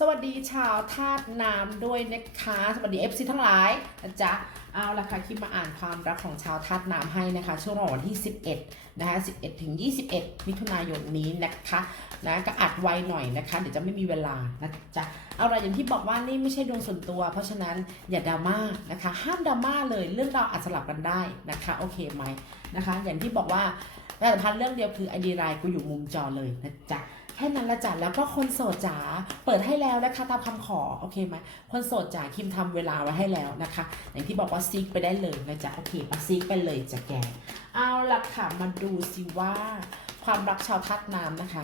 สวัสดีชาวธาตุน้ำด้วยนะคะ สวัสดี FC ทั้งหลายนะจ๊ะเอาละค่ะคิดมาอ่านความรักของชาวธาตุน้ำให้นะคะ ช่วงระหว่างวันที่ 11 นะคะ 11 ถึง 21 มิถุนายนนี้นะคะนะก็อัดไวหน่อยนะคะ เดี๋ยวจะไม่มีเวลานะจ๊ะเอาละอย่างที่บอกว่านี่ไม่ใช่ดวงส่วนตัว เพราะฉะนั้นอย่าดราม่านะคะ ห้ามดราม่าเลยเรื่องราวอาจสลับกันได้นะคะโอเคไหมนะคะ อย่างที่บอกว่าแต่พันเรื่องเดียวคือไอดีไลน์กูอยู่มุมจอเลยนะจ๊ะ แค่นั้นละจ้ะแล้วก็คนโสดจ๋าเปิดให้แล้วนะคะตามคำขอโอเคไหมคนโสดจ๋าคิมทำเวลาไว้ให้แล้วนะคะ อย่างที่บอกว่าซิกไปได้เลยนะจ๊ะโอเคปะซิกไปเลยจ้ะแกเอาละค่ะมาดูสิว่า ความรักชาวทัดน้ำนะคะ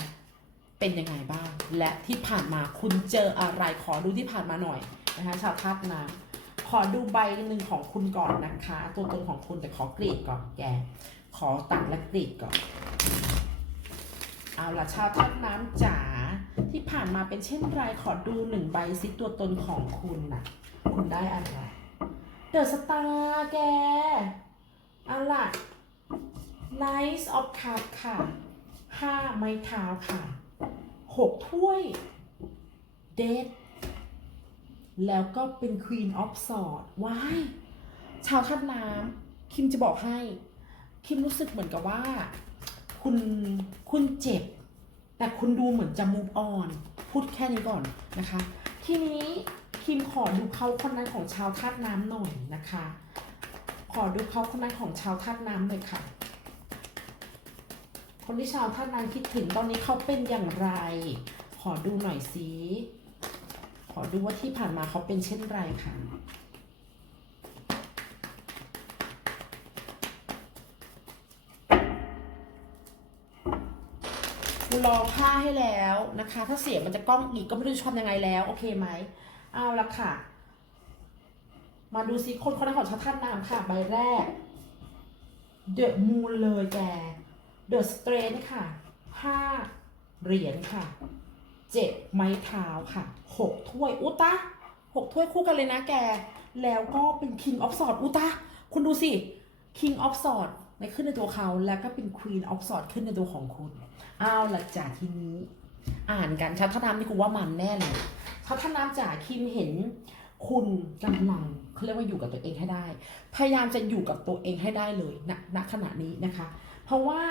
เป็นยังไงบ้าง และที่ผ่านมาคุณเจออะไรขอดูที่ผ่านมาหน่อยนะคะชาวทัดน้ำขอดูใบหนึ่งของคุณก่อนนะคะ ตัวตนของคุณแต่ขอกรีดก่อนแกขอตัดและกรีดก่อน เอาละชาวทัดน้ำจ๋าที่ผ่านมาเป็นเช่นไรขอดูหนึ่งใบซิตัวตนของคุณน่ะ คุณได้อะไรเดอะสตาร์แก เอาล่ะ Nice of Cup ค่ะห้าไม้เท้าค่ะหกถ้วยเดทแล้วก็เป็น Queen of Swords ว้ายชาวทัดน้ำคิมจะบอกให้ คิมรู้สึกเหมือนกับว่า คุณคุณเจ็บ แต่คุณดูเหมือนจะ move on พูดแค่นี้ก่อนนะคะ ทีนี้คิมขอดูเขาคนนั้นของชาวธาตุน้ำหน่อยนะคะ ขอดูเขาคนนั้นของชาวธาตุน้ำหน่อยค่ะ คนที่ชาวธาตุน้ำคิดถึงตอนนี้เขาเป็นอย่างไร ขอดูหน่อยสิขอดูว่าที่ผ่านมาเขาเป็นเช่นไรค่ะ รอผ้าให้แล้วนะคะ ถ้าเสียงมันจะกล้องอีกก็ไม่รู้จะทำยังไงแล้ว โอเคไหมเอาละค่ะ มาดูซิคนคนนั้นของชาท่านน้ำค่ะ ใบแรกเดอะมูนเลยแกเดอะสเตรนค่ะห้าเหรียญค่ะเจ็ดไม้เท้าค่ะหกถ้วย อุตะหกถ้วยคู่กันเลยนะแก แล้วก็เป็น King of Swords อุตะคุณดูสิ King of Swords ในขึ้นในตัวเขาแล้วก็เป็น Queen of Swords ขึ้นในตัวของคุณ เอาละจ่าทีนี้ อ่านกันชาวท่าน้ำนี่กูว่ามันแน่เลยชาท่าน้ำจ่าคิมเห็น คุณกำลังเขาเรียกว่าอยู่กับตัวเองให้ได้ พยายามจะอยู่กับตัวเองให้ได้เลยณณขณะนี้นะคะ เพราะว่า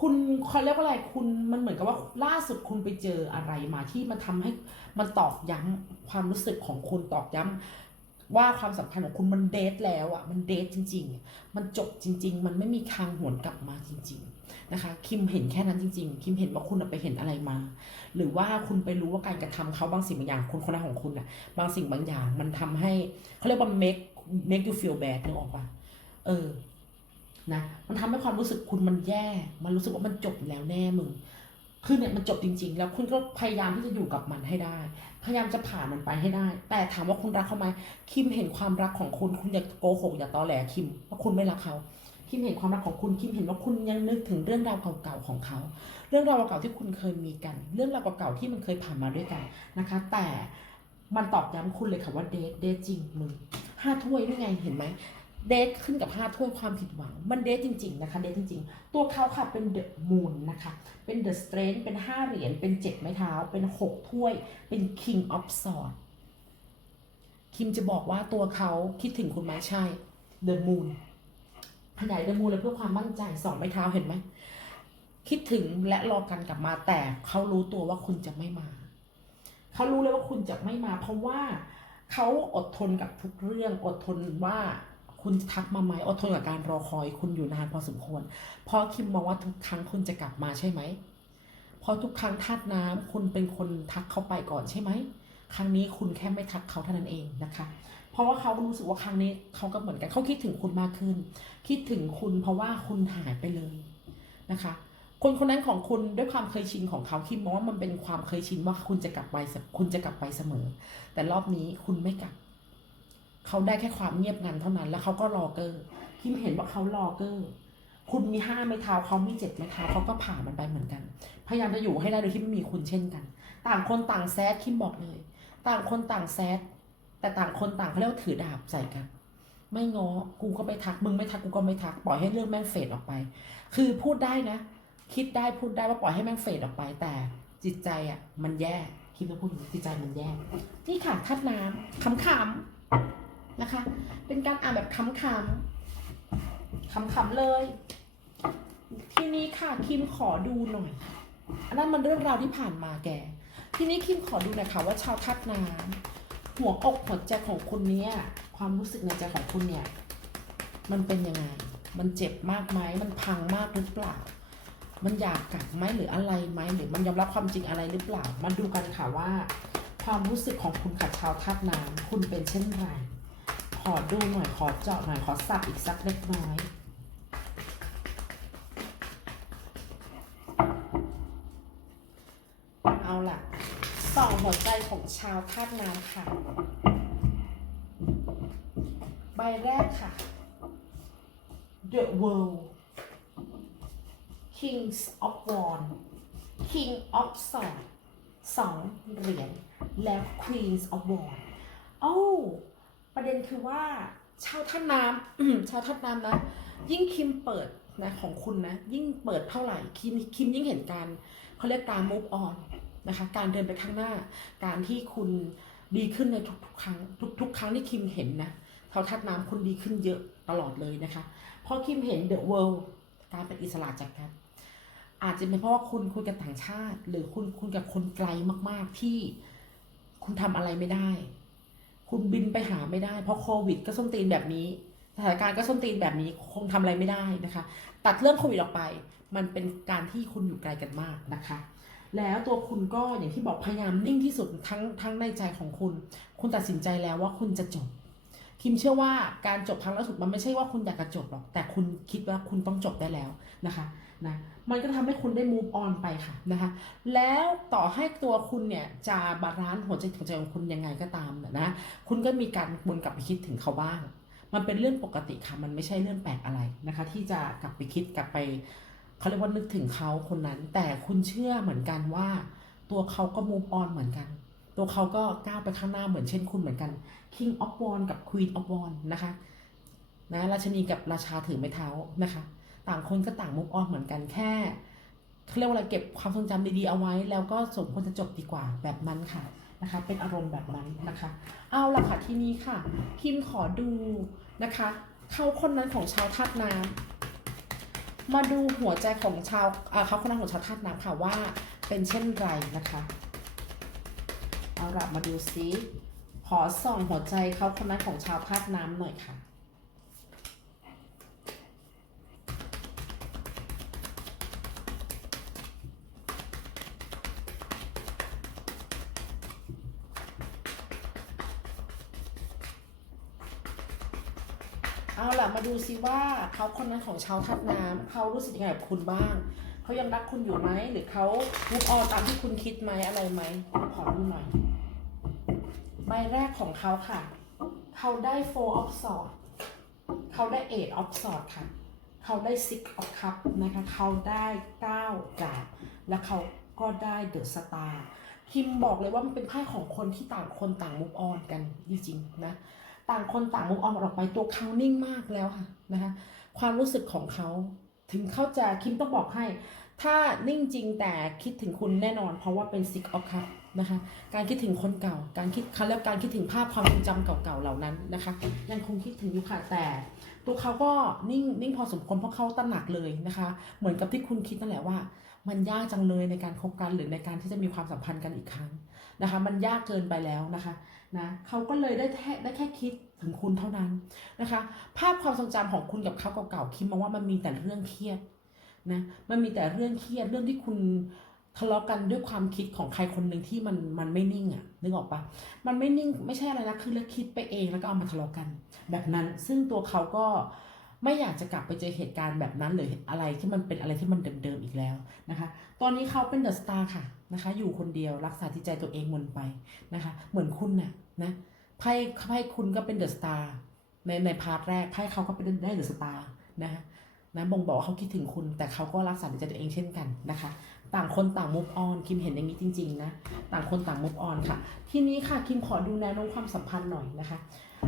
คุณเขาเรียกว่าอะไรคุณมันเหมือนกับว่าล่าสุดคุณไปเจออะไรมาที่มันทำให้มันตอกย้ำความรู้สึกของคุณตอกย้ำว่าความสัมพันธ์ของคุณมันเดทแล้วอะมันเดทจริง ๆ มันจบจริง ๆ มันไม่มีทางหวนกลับมาจริง ๆ นะคะ คิมเห็นแค่นั้นจริง ๆ คิมเห็นว่าคุณไปเห็นอะไรมา หรือว่าคุณไปรู้ว่าการกระทำเขาบางสิ่งบางอย่างคนคนนั้นของคุณอะบางสิ่งบางอย่างมันทำให้เขาเรียกว่า make make you feel bad นึกออกปะเออนะมันทำให้ความรู้สึกคุณมันแย่ มันรู้สึกว่ามันจบแล้วแน่มึง คือเนี่ยมันจบจริง ๆ แล้วคุณก็พยายามที่จะอยู่กับมันให้ได้ พยายามจะผ่านมันไปให้ได้ แต่ถามว่าคุณรักเขาไหมคิมเห็นความรักของคุณ คุณอย่าโกหกอย่าตอแหลคิมว่าคุณไม่รักเขา คิมเห็นความรักของคุณคิมเห็นว่าคุณยังนึกถึงเรื่องราวเก่าๆของเขา เรื่องราวเก่าๆที่คุณเคยมีกัน เรื่องราวเก่าๆที่มันเคยผ่านมาด้วยกันนะคะ แต่มันตอกย้ำคุณเลยค่ะว่าเดทเดทจริงมึงห้าถ้วยด้วยไงเห็นไหมเดทขึ้นกับห้าถ้วยความผิดหวัง มันเดทจริง ๆ นะคะ เดทจริง ๆ ตัวเขาค่ะเป็นเดอะมูนนะคะ เป็นเดอะสเตรนเป็นห้าเหรียญ เป็นเจ็ดไม้เท้า เป็นหกถ้วย เป็น King of Swords คิมจะบอกว่าตัวเขาคิดถึงคุณไหมใช่ The Moon ขยาย The Moon เลยเพื่อความมั่นใจสองไม้เท้าเห็นไหมคิดถึงและรอกันกลับมาแต่เขารู้ตัวว่าคุณจะไม่มาเขารู้เลยว่าคุณจะไม่มา เพราะว่าเขาอดทนกับทุกเรื่อง อดทนว่าคุณทักมาไหมอดทนกับการรอคอย คุณอยู่นานพอสมควร เพราะคิมมองว่าทุกครั้งคุณจะกลับมาใช่ไหมเพราะทุกครั้งธาตุน้ำคุณเป็นคนทักเขาไปก่อนใช่ไหมครั้งนี้คุณแค่ไม่ทักเขาเท่านั้นเองนะคะ ราะว่าเขารู้สึกว่าครั้งนี้เขาก็เหมือนกันเขาคิดถึงคุณมากขึ้น คิดถึงคุณเพราะว่าคุณหายไปเลยนะคะ คนคนนั้นของคุณด้วยความเคยชินของเขาคิดมองว่ามันเป็นความเคยชินว่าคุณจะกลับไปคุณจะกลับไปเสมอ แต่รอบนี้คุณไม่กลับเขาได้แค่ความเงียบงันเท่านั้น แล้วเขาก็รอเกอร์คิมเห็นว่าเขารอเกอร์คุณมีห้าไม้เท้าเขามีเจ็ดไม้เท้าเขาก็ผ่านมันไปเหมือนกัน พยายามจะอยู่ให้ได้โดยที่ไม่มีคุณเช่นกัน ต่างคนต่างแซดคิมบอกเลย ต่างคนต่างแซด แต่ต่างคนต่างเขาเรียกว่าถือดาบใส่กัน ไม่ง้อกูก็ไม่ทักมึงไม่ทักกูก็ไม่ทักปล่อยให้เรื่องแม่งเฟดออกไป คือพูดได้นะ คิดได้พูดได้ว่าปล่อยให้แม่งเฟดออกไป แต่จิตใจอะ มันแย่คิมต้องพูดจิตใจมันแย่นี่ค่ะธาตุน้ำขำๆนะคะ เป็นการอ่านแบบขำๆขำๆเลย ทีนี้ค่ะคิมขอดูหน่อยอันนั้นมันเรื่องราวที่ผ่านมาแก ทีนี้คิมขอดูหน่อยค่ะว่าชาวทัดน้ำ หัวอกหัวใจของคุณเนี่ยความรู้สึกในใจของคุณเนี่ย มันเป็นยังไง มันเจ็บมากไหมมันพังมากหรือเปล่า มันอยากกลับไหมหรืออะไรไหมหรือมันยอมรับความจริงอะไรหรือเปล่า มาดูกันค่ะว่า ความรู้สึกของคุณค่ะชาวทัดน้ำคุณเป็นเช่นไร ขอดูหน่อยขอเจาะหน่อยขอสับอีกสักเล็กน้อย เอาล่ะส่องหัวใจ ของชาวธาตุน้ำค่ะ ใบแรกค่ะ The World Kings of Wands King of Swords สองเหรียญแล้ว Queens of Wands โอ้าประเด็นคือว่าชาวท่าน้ำชาวท่าน้ำนะ ยิ่งคิมเปิดนะของคุณนะ ยิ่งเปิดเท่าไหร่คิมคิมยิ่งเห็นการเขาเรียกการ move on นะคะ การเดินไปข้างหน้า การที่คุณดีขึ้นในทุกๆ ครั้ง ทุกๆ ครั้งที่คิมเห็นนะเทาทัดน้ำคุณดีขึ้นเยอะตลอดเลยนะคะ เพราะคิมเห็น the world การเป็นอิสระจากกันอาจจะเป็นเพราะว่าคุณคุยกับต่างชาติ หรือคุณคุณกับคนไกลมากๆที่คุณทำอะไรไม่ได้ คุณบินไปหาไม่ได้ เพราะโควิด ก็ส้นตีนแบบนี้สถานการณ์ก็ส้นตีนแบบนี้คงทำอะไรไม่ได้นะคะ ตัดเรื่องโควิดออกไป มันเป็นการที่คุณอยู่ไกลกันมากนะคะ แล้วตัวคุณก็อย่างที่บอกพยายามนิ่งที่สุดทั้งทั้งในใจของคุณ คุณตัดสินใจแล้วว่าคุณจะจบ คิมเชื่อว่าการจบครั้งล่าสุดมันไม่ใช่ว่าคุณอยากจะจบหรอก แต่คุณคิดว่าคุณต้องจบได้แล้วนะคะนะมันก็ทำให้คุณได้ move on ไปค่ะนะคะแล้วต่อให้ตัวคุณเนี่ยจะบาลานซ์หัวใจหัวใจของคุณยังไงก็ตามนะคุณก็มีการวนกลับไปคิดถึงเขาบ้าง มันเป็นเรื่องปกติค่ะมันไม่ใช่เรื่องแปลกอะไรนะคะ ที่จะกลับไปคิดกลับไป เขาเรียกว่านึกถึงเขาคนนั้น แต่คุณเชื่อเหมือนกันว่า ตัวเขาก็ move on เหมือนกัน ตัวเขาก็ก้าวไปข้างหน้าเหมือนเช่นคุณเหมือนกัน King of w a n d กับ Queen of w a n d นะคะนะราชนีกับราชาถือไม้เท้านะคะ ต่างคนก็ต่าง move on เหมือนกันแค่เขาเรียกว่าอะไรเก็บความทรงจำดีๆเอาไว้ แล้วก็สมควรจะจบดีกว่าแบบนั้นค่ะนะคะ เป็นอารมณ์แบบนั้นนะคะ เอาละค่ะทีนี้ค่ะ พิมขอดูนะคะ เขาคนนั้นของชาวธาตุน้ำ มาดูหัวใจของชาวอาเขาคนนั้นของชาวธาตุน้ำค่ะว่าเป็นเช่นไรนะคะ เอาละมาดูซิขอส่องหัวใจเขาคนนั้นของชาวธาตุน้ำหน่อยค่ะ เอาล่ะมาดูซิว่าเขาคนนั้นของชาวทัดน้ำเขารู้สึกยังไงกับคุณบ้าง เขายังรักคุณอยู่ไหม หรือเขามุกออนตามที่คุณคิดไหมอะไรไหมขอดูหน่อย ใบแรกของเขาค่ะ เขาได้ four of swords เขาได้ eight of swords ค่ะ เขาได้ six of cups นะคะ เขาได้เก้าดาบและเขาก็ได้ the star คิมบอกเลยว่ามันเป็นไพ่ของคนที่ต่างคนต่างมุกออนกันจริงๆนะ ต่างคนต่างมุกออนออกไปตัวเขานิ่งมากแล้วค่ะนะคะความรู้สึกของเขาถึงเขาจะคิมต้องบอกให้ ถ้านิ่งจริงแต่คิดถึงคุณแน่นอน เพราะว่าเป็นซิกออฟคัพนะคะการคิดถึงคนเก่า การคิดเขาเรียกการคิดถึงภาพความทรงจำเก่าๆเหล่านั้นนะคะยังคงคิดถึงอยู่ค่ะแต่ ตัวเขาก็นิ่งนิ่งพอสมควรเพราะเขาตระหนักเลยนะคะ เหมือนกับที่คุณคิดนั่นแหละว่า มันยากจังเลยในการคบกันหรือในการที่จะมีความสัมพันธ์กันอีกครั้ง นะคะ มันยากเกินไปแล้วนะคะนะเขาก็เลยได้แค่ได้แค่คิดถึงคุณเท่านั้นนะคะ ภาพความทรงจำของคุณกับเขาเก่าๆคิดมาว่ามันมีแต่เรื่องเครียดนะมันมีแต่เรื่องเครียดเรื่องที่คุณทะเลาะกันด้วยความคิดของใครคนหนึ่งที่มันมันไม่นิ่งอะนึกออกปะมันไม่นิ่งไม่ใช่อะไรนะคือแล้วคิดไปเองแล้วก็เอามาทะเลาะกัน แบบนั้นซึ่งตัวเขาก็ไม่อยากจะกลับไปเจอเหตุการณ์แบบนั้นหรืออะไรที่มันเป็นอะไรที่มันเดิมๆอีกแล้วนะคะ ตอนนี้เขาเป็นเดอะสตาร์ค่ะ นะคะ อยู่คนเดียวรักษาจิตใจตัวเองวนไปนะคะ เหมือนคุณน่ะนะไพ่ไพ่คุณก็เป็นเดอะสตาร์ในในพาร์ทแรกไพ่เขาก็เป็นได้เดอะสตาร์นะคะนะบ่งบอกว่าเขาคิดถึงคุณ แต่เขาก็รักษาใจตัวเองเช่นกันนะคะ ต่างคนต่างมุกออนคิมเห็นอย่างนี้จริง ๆ นะ ต่างคนต่างมุกออนค่ะ ทีนี้ค่ะคิมขอดูแนวโน้มความสัมพันธ์หน่อยนะคะ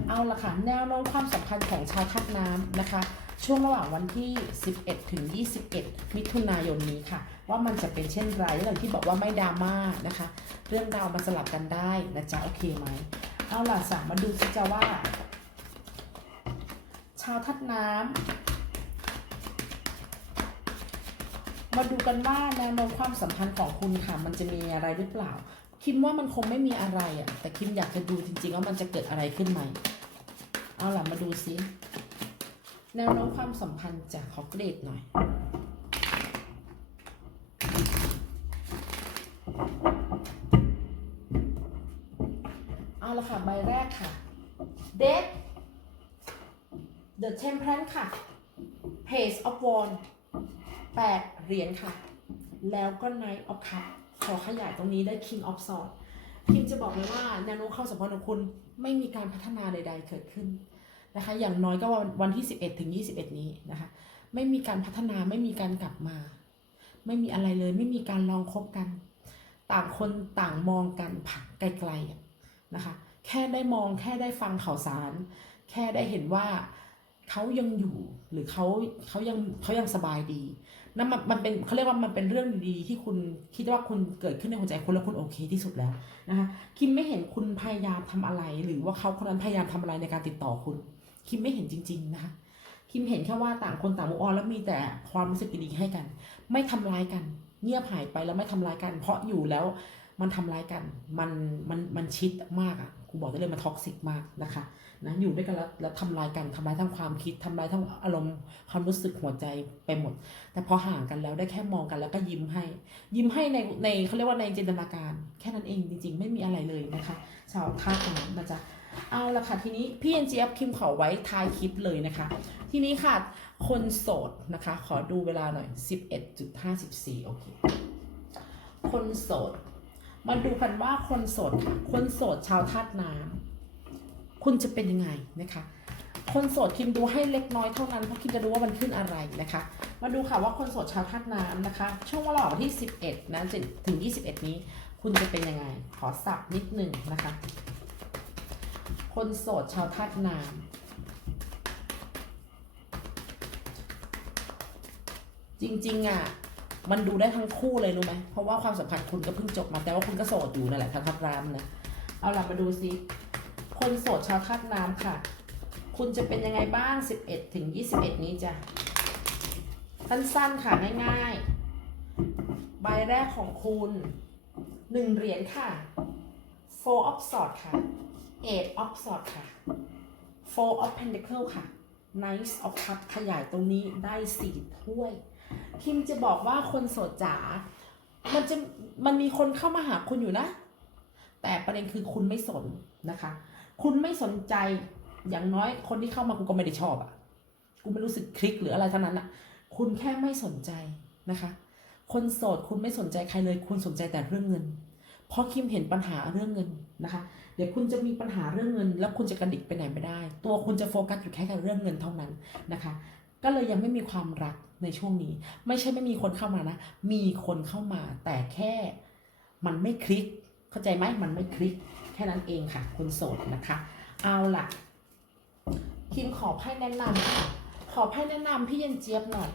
เอาละค่ะแนวโน้มความสัมพันธ์ของชาวทัดน้ำนะคะ ช่วงระหว่างวันที่ 11 ถึง 21 มิถุนายนนี้ค่ะ ว่ามันจะเป็นเช่นไรอย่างที่บอกว่าไม่ดราม่านะคะ เรื่องราวมันสลับกันได้นะจ๊ะโอเคไหมเอาล่ะสามมาดูสิจ๊ะว่า ชาวทัดน้ำมาดูกันว่าแนวโน้มความสัมพันธ์ของคุณค่ะ มันจะมีอะไรหรือเปล่า คิมว่ามันคงไม่มีอะไรอะ่ะ แต่คิมอยากจะดูจริงๆว่ามันจะเกิดอะไรขึ้นไหมเอาล่ะมาดูซิ แนวโน้มความสัมพันธ์จากขอเกรดหน่อยเอาละค่ะ ใบแรกค่ะเด t The Temperance ค่ะ Page of Wands แปดเหรียญค่ะ แล้วก็ Knight of Cup ขอขยายตรงนี้ได้ King of Swords คิมจะบอกเลยว่าแนวโน้มความสัมพันธ์ของคุณไม่มีการพัฒนาใด ๆ เกิดขึ้น นะคะ อย่างน้อยก็วันวันที่ 11 ถึง 21 นี้นะคะ ไม่มีการพัฒนาไม่มีการกลับมา ไม่มีอะไรเลย ไม่มีการลองคบกัน ต่างคนต่างมองกันผักไกลๆนะคะ แค่ได้มองแค่ได้ฟังข่าวสาร แค่ได้เห็นว่าเขายังอยู่หรือเขาเขายังเขายังสบายดีนั่นมันมันเป็นเขาเรียกว่ามันเป็นเรื่องดีที่คุณคิดว่าคุณเกิดขึ้นในหัวใจคุณแล้วคุณโอเคที่สุดแล้วนะคะคิมไม่เห็นคุณพยายามทำอะไร หรือว่าเขาคนนั้นพยายามทำอะไรในการติดต่อคุณ คิมไม่เห็นจริง ๆ นะคะคิมเห็นแค่ว่าต่างคนต่างมุออนแล้วมีแต่ความรู้สึกดีๆให้กัน ไม่ทำร้ายกัน เงียบหายไปแล้วไม่ทำร้ายกัน เพราะอยู่แล้วมันทำร้ายกัน มันมันมันชิดมากอะ่ะ กูบอกได้เลยมันท็อกซิกมากนะคะนะอยู่ด้วยกันแล้วแล้วทำร้ายกันทำร้ายทั้งความคิดทำร้ายทั้งอารมณ์ความรู้สึกหัวใจไปหมด แต่พอห่างกันแล้วได้แค่มองกันแล้วก็ยิ้มให้ ยิ้มให้ในในเขาเรียกว่าในจินตนาการ แค่นั้นเองจริง ๆ ไม่มีอะไรเลยนะคะชาวท่าตุน้ำนะจ๊ะเอาละค่ะทีนี้พี่เอ็นจีเอฟคิมขอไว้ท้ายคลิปเลยนะคะ ทีนี้ค่ะ คนโสดนะคะ ขอดูเวลาหน่อย 11.54 โอเค คนโสด มาดูกันว่าคนโสดคนโสดชาวธาตุน้ำคุณจะเป็นยังไงนะคะ คนโสดคิมดูให้เล็กน้อยเท่านั้นเพราะคิมจะดูว่ามันขึ้นอะไรนะคะ มาดูค่ะว่าคนโสดชาวธาตุน้ำนะคะ ช่วงระหว่างวันที่ 11นะจนถึง 21 นี้ คุณจะเป็นยังไง ขอสับนิดหนึ่งนะคะ คนโสดชาวธาตุน้ำจริงๆอะ มันดูได้ทั้งคู่เลยรู้ไหมเพราะว่าความสัมพันธ์คุณก็เพิ่งจบมาแต่ว่าคุณก็โสดอยู่นั่นแหละทั้งทับรามนะเอาล่ะมาดูซิคนโสดชาวธาตุน้ำค่ะ คุณจะเป็นยังไงบ้าง 11 ถึง 21 นี้จ้ะสั้นๆค่ะง่ายๆ ใบแรกของคุณหนึ่งเหรียญค่ะ four of swords ค่ะ eight of swords ค่ะ four of pentacle ค่ะ knight of cup ขยายตรงนี้ได้สี่ถ้วย คิมจะบอกว่าคนโสดจ๋า มันจะมันมีคนเข้ามาหาคุณอยู่นะ แต่ประเด็นคือคุณไม่สนนะคะ คุณไม่สนใจอย่างน้อยคนที่เข้ามากูก็ไม่ได้ชอบอะ่ะ กูไม่รู้สึกคลิกหรืออะไรทั้งนั้นอะ่ะ คุณแค่ไม่สนใจนะคะ คนโสดคุณไม่สนใจใครเลย คุณสนใจแต่เรื่องเงิน เพราะคิมเห็นปัญหาเรื่องเงินนะคะ เดี๋ยวคุณจะมีปัญหาเรื่องเงิน แล้วคุณจะกระดิกไปไหนไม่ได้ ตัวคุณจะโฟกัสอยู่แค่กับเรื่องเงินเท่านั้นนะคะ ก็เลยยังไม่มีความรักในช่วงนี้ ไม่ใช่ไม่มีคนเข้ามานะ มีคนเข้ามาแต่แค่มันไม่คลิก เข้าใจไหมมันไม่คลิก แค่นั้นเองค่ะ คนโสดนะคะ เอาล่ะคิมขอไพ่แนะนำค่ะ ขอไพ่แนะนำพี่เย็นเจี๊ยบหน่อย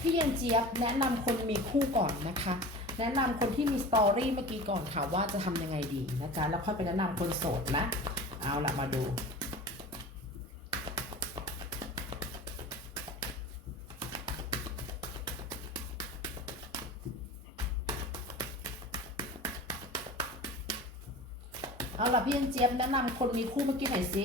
พี่เย็นเจี๊ยบแนะนำคนมีคู่ก่อนนะคะ แนะนำคนที่มีสตอรี่เมื่อกี้ก่อนค่ะว่าจะทำยังไงดีนะจ๊ะแล้วค่อยไปแนะนำคนโสดนะ เอาล่ะมาดู เอาล่ะพี่เอ็นเจี๊ยบแนะนำคนมีคู่เมื่อกี้หน่อยสิ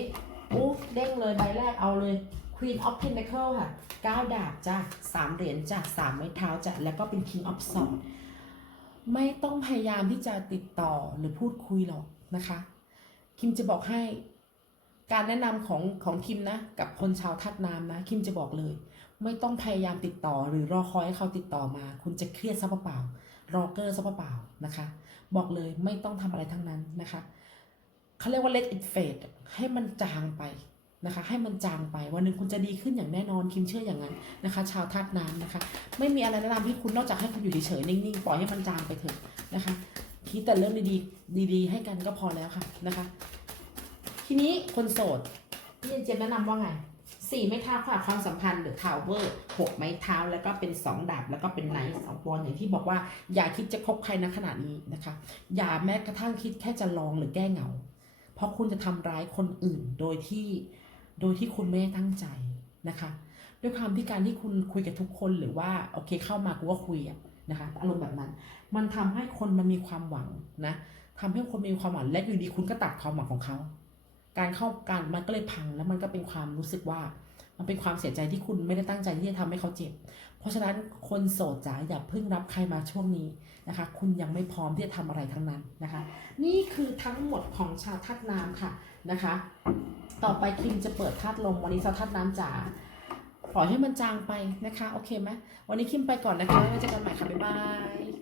อู้เด้งเลยใบแรกเอาเลย Queen of Pentacle ค่ะ 9 ดาบจ้ะ3เหรียญจ้ะ3ไม้เท้าจ้ะแล้วก็เป็น King of Swords ไม่ต้องพยายามที่จะติดต่อหรือพูดคุยหรอกนะคะ คิมจะบอกให้การแนะนำของของคิมนะ กับคนชาวทัดน้ำนะ คิมจะบอกเลย ไม่ต้องพยายามติดต่อหรือรอคอยให้เขาติดต่อมา คุณจะเครียดซะเปล่ารอเกอร์ซะเปล่านะคะ บอกเลยไม่ต้องทำอะไรทั้งนั้นนะคะ เขาเรียกว่า let it fade ให้มันจางไปนะคะ ให้มันจางไปวันหนึ่งคุณจะดีขึ้นอย่างแน่นอนคิมเชื่ออย่างนั้นนะคะ ชาวธาตุน้ำนะคะ ไม่มีอะไรแนะนำที่คุณนอกจากให้คุณอยู่เฉยๆนิ่งๆ ปล่อยให้มันจางไปเถอะนะคะ คิดแต่เรื่องดีๆ ดีๆ ให้กันก็พอแล้วค่ะนะคะ ทีนี้คนโสดพี่เจนเจมแนะนำว่าไงสี่ไม้เท้าค่ะความสัมพันธ์หรือทาวเวอร์หกไม้เท้าแล้วก็เป็นสองดาบแล้วก็เป็นไนท์สองบอลอย่างที่บอกว่า อย่าคิดจะคบใครณขณะนี้นะคะ อย่าแม้กระทั่งคิดแค่จะลองหรือแก้เหงา เพราะคุณจะทำร้ายคนอื่นโดยที่โดยที่คุณไม่ได้ตั้งใจนะคะ ด้วยความที่การที่คุณคุยกับทุกคนหรือว่าโอเคเข้ามากูก็คุยอะนะคะอารมณ์แบบนั้น มันทำให้คนมันมีความหวังนะทำให้คนมีความหวังและอยู่ดีคุณก็ตัดความหวังของเขา การเข้าการมันก็เลยพังแล้วมันก็เป็นความรู้สึกว่า มันเป็นความเสียใจที่คุณไม่ได้ตั้งใจที่จะทำให้เขาเจ็บ ราะฉะนั้นคนโสดจ๋าอย่าเพิ่งรับใครมาช่วงนี้นะคะ คุณยังไม่พร้อมที่จะทำอะไรทั้งนั้นนะคะ นี่คือทั้งหมดของชาวธาตุน้ำค่ะนะคะ ต่อไปคิมจะเปิดธาตุลมวันนี้ชาวธาตุน้ำจ๋าปล่อยให้มันจางไปนะคะ โอเคไหมวันนี้คิมไปก่อนนะคะไว้เจอกันใหม่ค่ะบ๊ายบาย